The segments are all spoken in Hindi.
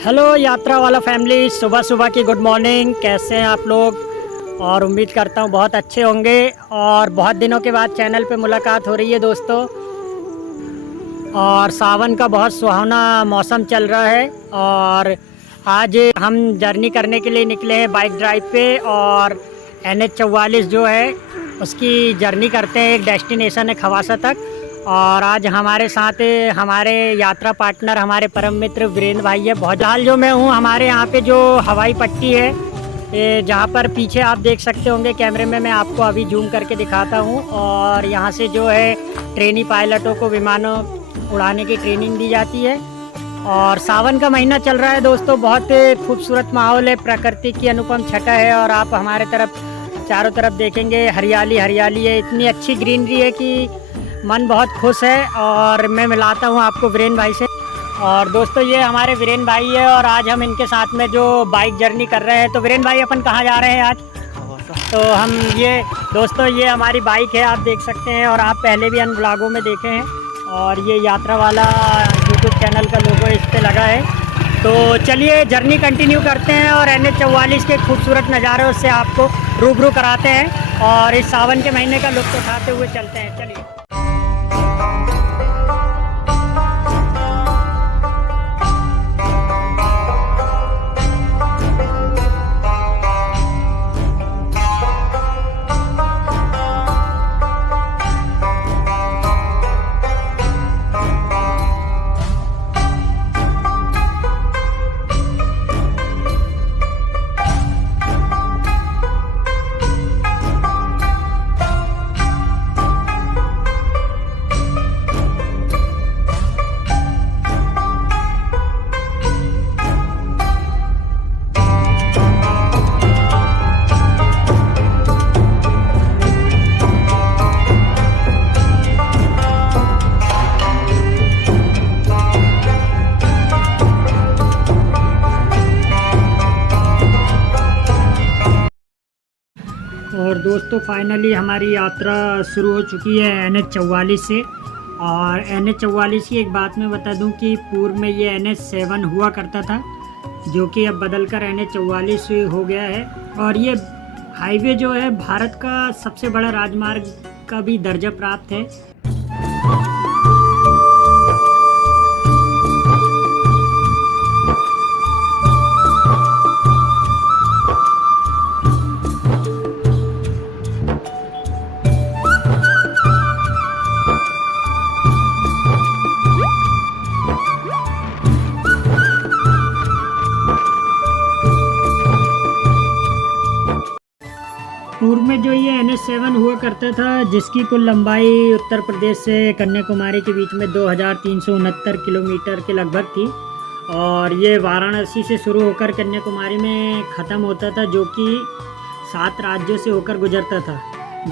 हेलो यात्रा वाला फैमिली, सुबह सुबह की गुड मॉर्निंग। कैसे हैं आप लोग? और उम्मीद करता हूँ बहुत अच्छे होंगे। और बहुत दिनों के बाद चैनल पे मुलाकात हो रही है दोस्तों। और सावन का बहुत सुहावना मौसम चल रहा है और आज हम जर्नी करने के लिए निकले हैं बाइक ड्राइव पे। और NH 44 जो है उसकी जर्नी करते हैं। एक डेस्टिनेशन है खवासा तक। और आज हमारे साथ हमारे यात्रा पार्टनर, हमारे परम मित्र वीरेंद्र भाई है। बहुत हाल जो मैं हूँ, हमारे यहाँ पे जो हवाई पट्टी है, ये जहाँ पर पीछे आप देख सकते होंगे कैमरे में, मैं आपको अभी जूम करके दिखाता हूँ। और यहाँ से जो है ट्रेनी पायलटों को विमानों उड़ाने की ट्रेनिंग दी जाती है। और सावन का महीना चल रहा है दोस्तों, बहुत खूबसूरत माहौल है, प्रकृति की अनुपम छटा है। और आप हमारे तरफ चारों तरफ देखेंगे हरियाली हरियाली है, इतनी अच्छी ग्रीनरी है कि मन बहुत खुश है। और मैं मिलाता हूँ आपको वीरेंद्र भाई से। और दोस्तों ये हमारे वीरेंद्र भाई है और आज हम इनके साथ में जो बाइक जर्नी कर रहे हैं। तो वीरेंद्र भाई अपन कहाँ जा रहे हैं आज? तो हम ये दोस्तों, ये हमारी बाइक है, आप देख सकते हैं। और आप पहले भी अन्य ब्लॉगों में देखे हैं। और ये यात्रा वाला यूट्यूब चैनल का लोगो इस पर लगा है। तो चलिए जर्नी कंटिन्यू करते हैं और NH 44 के खूबसूरत नज़ारों से आपको रूबरू कराते हैं और इस सावन के महीने का लुत्फ़ उठाते हुए चलते हैं। चलिए। और दोस्तों फाइनली हमारी यात्रा शुरू हो चुकी है NH 44 से। और NH 44 की एक बात मैं बता दूं कि पूर्व में ये NH 7 हुआ करता था, जो कि अब बदलकर NH 44 हो गया है। और ये हाईवे जो है भारत का सबसे बड़ा राजमार्ग का भी दर्जा प्राप्त है। पूर्व में जो ये NH 7 हुआ करता था, जिसकी कुल लंबाई उत्तर प्रदेश से कन्याकुमारी के बीच में 2369 किलोमीटर के लगभग थी। और ये वाराणसी से शुरू होकर कन्याकुमारी में ख़त्म होता था, जो कि 7 राज्यों से होकर गुजरता था,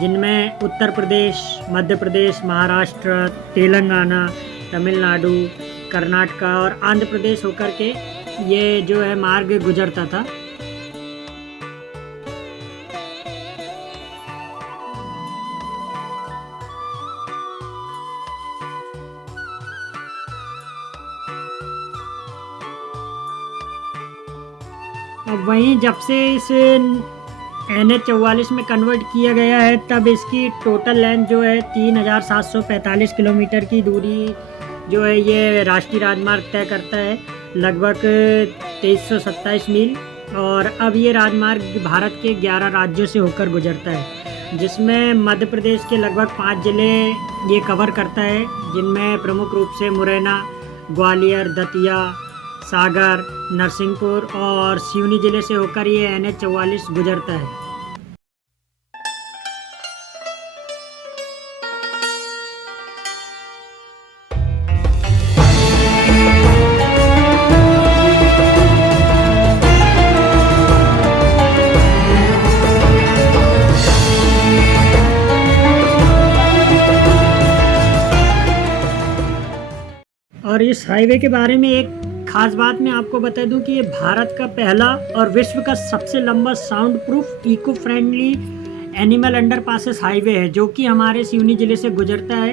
जिनमें उत्तर प्रदेश, मध्य प्रदेश, महाराष्ट्र, तेलंगाना, तमिलनाडु, कर्नाटका और आंध्र प्रदेश होकर के ये जो है मार्ग गुजरता था। अब वहीं जब से इस NH 44 में कन्वर्ट किया गया है, तब इसकी टोटल लेंथ जो है 3745 किलोमीटर की दूरी जो है ये राष्ट्रीय राजमार्ग तय करता है, लगभग 2327 मील। और अब ये राजमार्ग भारत के 11 राज्यों से होकर गुजरता है, जिसमें मध्य प्रदेश के लगभग 5 ज़िले ये कवर करता है, जिनमें प्रमुख रूप से मुरैना, ग्वालियर, दतिया, सागर, नरसिंहपुर और सिवनी जिले से होकर ये NH 44 गुजरता है। और इस हाईवे के बारे में एक खास बात मैं आपको बता दूं कि ये भारत का पहला और विश्व का सबसे लंबा soundproof eco friendly animal underpasses highway है, जो कि हमारे सिवनी ज़िले से गुजरता है।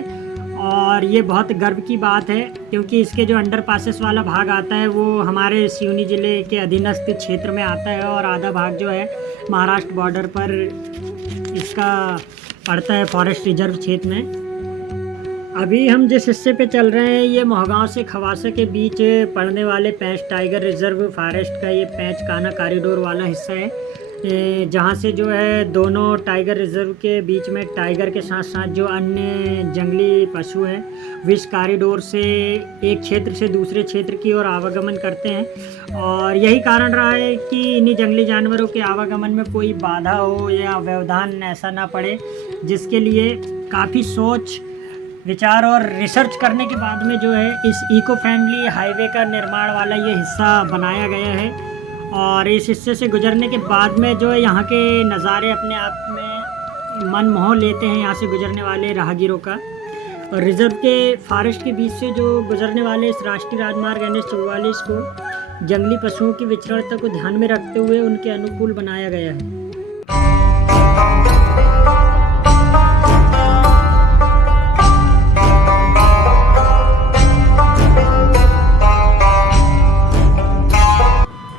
और ये बहुत गर्व की बात है क्योंकि इसके जो अंडर पासेस वाला भाग आता है वो हमारे सिवनी ज़िले के अधीनस्थ क्षेत्र में आता है और आधा भाग जो है महाराष्ट्र बॉर्डर पर इसका पड़ता है फॉरेस्ट रिजर्व क्षेत्र में। अभी हम जिस हिस्से पे चल रहे हैं ये मोहगांव से खवासा के बीच पड़ने वाले पैंच टाइगर रिजर्व फॉरेस्ट का ये पैंच काना कॉरिडोर वाला हिस्सा है, जहाँ से जो है दोनों टाइगर रिजर्व के बीच में टाइगर के साथ साथ जो अन्य जंगली पशु हैं वो इस कॉरिडोर से एक क्षेत्र से दूसरे क्षेत्र की ओर आवागमन करते हैं। और यही कारण रहा है कि इन्हीं जंगली जानवरों के आवागमन में कोई बाधा हो या व्यवधान ऐसा ना पड़े, जिसके लिए काफ़ी सोच विचार और रिसर्च करने के बाद में जो है इस इको फ्रेंडली हाईवे का निर्माण वाला ये हिस्सा बनाया गया है। और इस हिस्से से गुजरने के बाद में जो है यहाँ के नज़ारे अपने आप में मन मोह लेते हैं यहाँ से गुजरने वाले राहगीरों का। और रिजर्व के फॉरेस्ट के बीच से जो गुजरने वाले इस राष्ट्रीय राजमार्ग NH-44 को जंगली पशुओं की विचरणता को ध्यान में रखते हुए उनके अनुकूल बनाया गया है।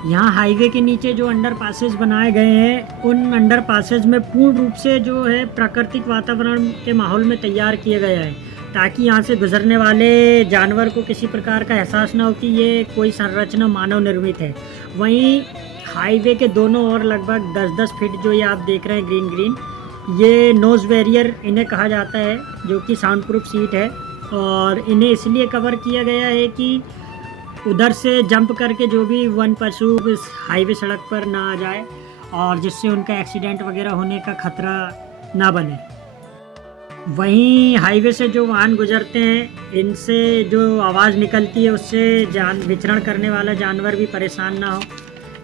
यहाँ हाईवे के नीचे जो अंडर पासेज बनाए गए हैं उन अंडर पासेज में पूर्ण रूप से जो है प्राकृतिक वातावरण के माहौल में तैयार किया गया है, ताकि यहाँ से गुजरने वाले जानवर को किसी प्रकार का एहसास ना हो कि ये कोई संरचना मानव निर्मित है। वहीं हाईवे के दोनों ओर लगभग 10-10 फीट जो ये आप देख रहे हैं ग्रीन ग्रीन, ये नोज़ बैरियर इन्हें कहा जाता है, जो कि साउंड प्रूफ सीट है। और इन्हें इसलिए कवर किया गया है कि उधर से जंप करके जो भी वन पशु इस हाईवे सड़क पर ना आ जाए और जिससे उनका एक्सीडेंट वगैरह होने का खतरा ना बने। वहीं हाईवे से जो वाहन गुजरते हैं इनसे जो आवाज़ निकलती है उससे विचरण करने वाला जानवर भी परेशान ना हो,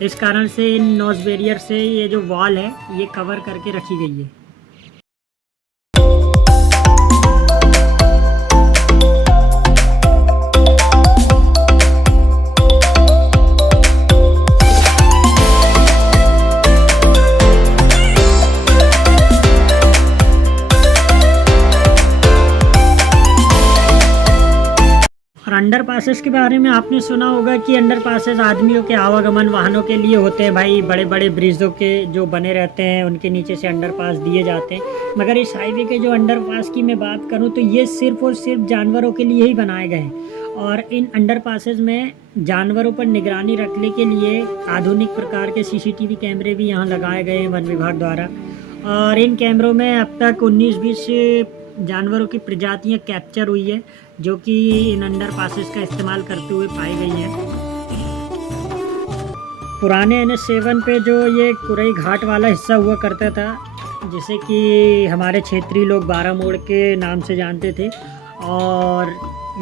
इस कारण से इन नोज़ बैरियर से ये जो वॉल है ये कवर करके रखी गई है। और अंडर पासेस के बारे में आपने सुना होगा कि अंडर पासेस आदमियों के आवागमन वाहनों के लिए होते हैं भाई, बड़े बड़े ब्रिजों के जो बने रहते हैं उनके नीचे से अंडर पास दिए जाते हैं। मगर इस हाईवे के जो अंडर पास की मैं बात करूं तो ये सिर्फ और सिर्फ जानवरों के लिए ही बनाए गए हैं। और इन अंडर पासेस में जानवरों पर निगरानी रखने के लिए आधुनिक प्रकार के CCTV कैमरे भी यहाँ लगाए गए हैं वन विभाग द्वारा। और इन कैमरों में अब तक 19-20 जानवरों की प्रजातियाँ कैप्चर हुई है, जो कि इन अंडर पासेस का इस्तेमाल करते हुए पाई गई है। पुराने NH-7 पे जो ये कुरई घाट वाला हिस्सा हुआ करता था, जिसे कि हमारे क्षेत्रीय लोग 12 मोड़ के नाम से जानते थे, और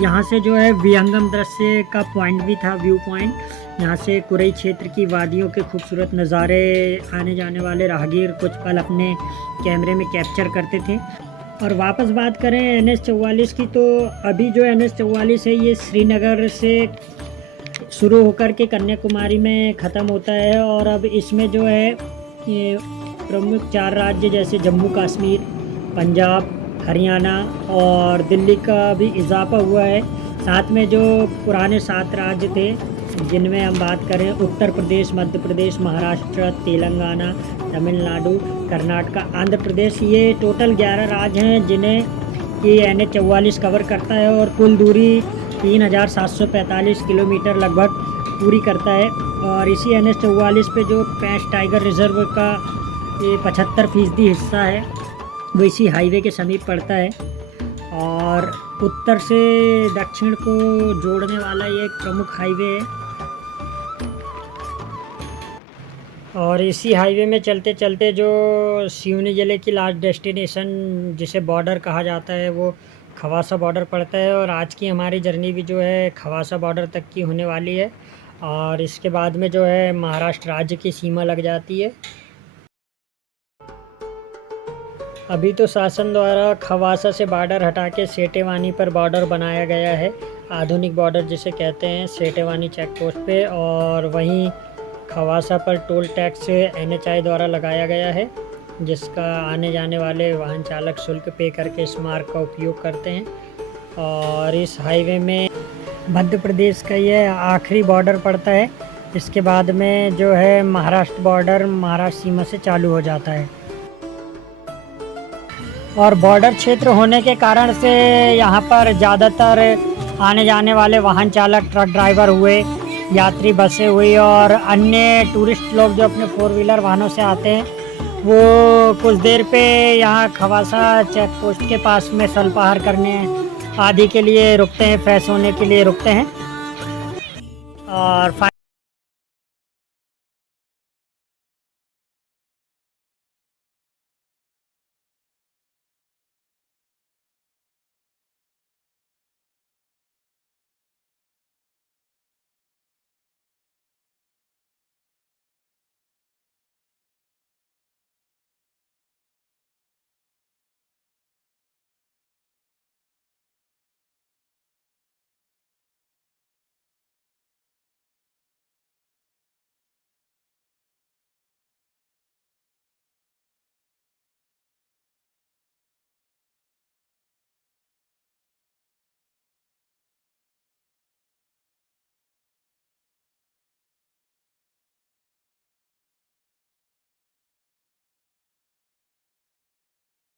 यहाँ से जो है विहंगम दृश्य का पॉइंट भी था, व्यू पॉइंट। यहाँ से कुरई क्षेत्र की वादियों के खूबसूरत नज़ारे आने जाने वाले राहगीर कुछ पल अपने कैमरे में कैप्चर करते थे। और वापस बात करें NH-44 की, तो अभी जो NH-44 है ये श्रीनगर से शुरू होकर के कन्याकुमारी में ख़त्म होता है। और अब इसमें जो है ये प्रमुख 4 राज्य जैसे जम्मू कश्मीर, पंजाब, हरियाणा और दिल्ली का भी इजाफा हुआ है। साथ में जो पुराने 7 राज्य थे जिनमें हम बात करें उत्तर प्रदेश, मध्य प्रदेश, महाराष्ट्र, तेलंगाना, तमिलनाडु, कर्नाटक, आंध्र प्रदेश, ये टोटल 11 राज्य हैं जिन्हें ये NH-44 कवर करता है। और कुल दूरी 3745 किलोमीटर लगभग पूरी करता है। और इसी NH-44 पे जो पैंच टाइगर रिजर्व का ये 75% हिस्सा है वो इसी हाईवे के समीप पड़ता है। और उत्तर से दक्षिण को जोड़ने वाला ये एक प्रमुख हाईवे है। और इसी हाईवे में चलते चलते जो सिवनी ज़िले की लास्ट डेस्टिनेशन जिसे बॉर्डर कहा जाता है वो खवासा बॉर्डर पड़ता है। और आज की हमारी जर्नी भी जो है खवासा बॉर्डर तक की होने वाली है, और इसके बाद में जो है महाराष्ट्र राज्य की सीमा लग जाती है। अभी तो शासन द्वारा खवासा से बॉर्डर हटा के सेटेवानी पर बॉर्डर बनाया गया है, आधुनिक बॉर्डर जिसे कहते हैं, सेटेवानी चेक पोस्ट पे। और वहीं खवासा पर टोल टैक्स NHI द्वारा लगाया गया है, जिसका आने जाने वाले वाहन चालक शुल्क पे करके इस मार्ग का उपयोग करते हैं। और इस हाईवे में मध्य प्रदेश का ये आखिरी बॉर्डर पड़ता है। इसके बाद में जो है महाराष्ट्र बॉर्डर, महाराष्ट्र सीमा से चालू हो जाता है। और बॉर्डर क्षेत्र होने के कारण से यहाँ पर ज़्यादातर आने जाने वाले वाहन चालक, ट्रक ड्राइवर हुए, यात्री बसें हुई और अन्य टूरिस्ट लोग जो अपने 4 व्हीलर वाहनों से आते हैं, वो कुछ देर पे यहाँ खवासा चेक पोस्ट के पास में स्वल्पाहार करने आदि के लिए रुकते हैं, फ्रेश होने के लिए रुकते हैं। और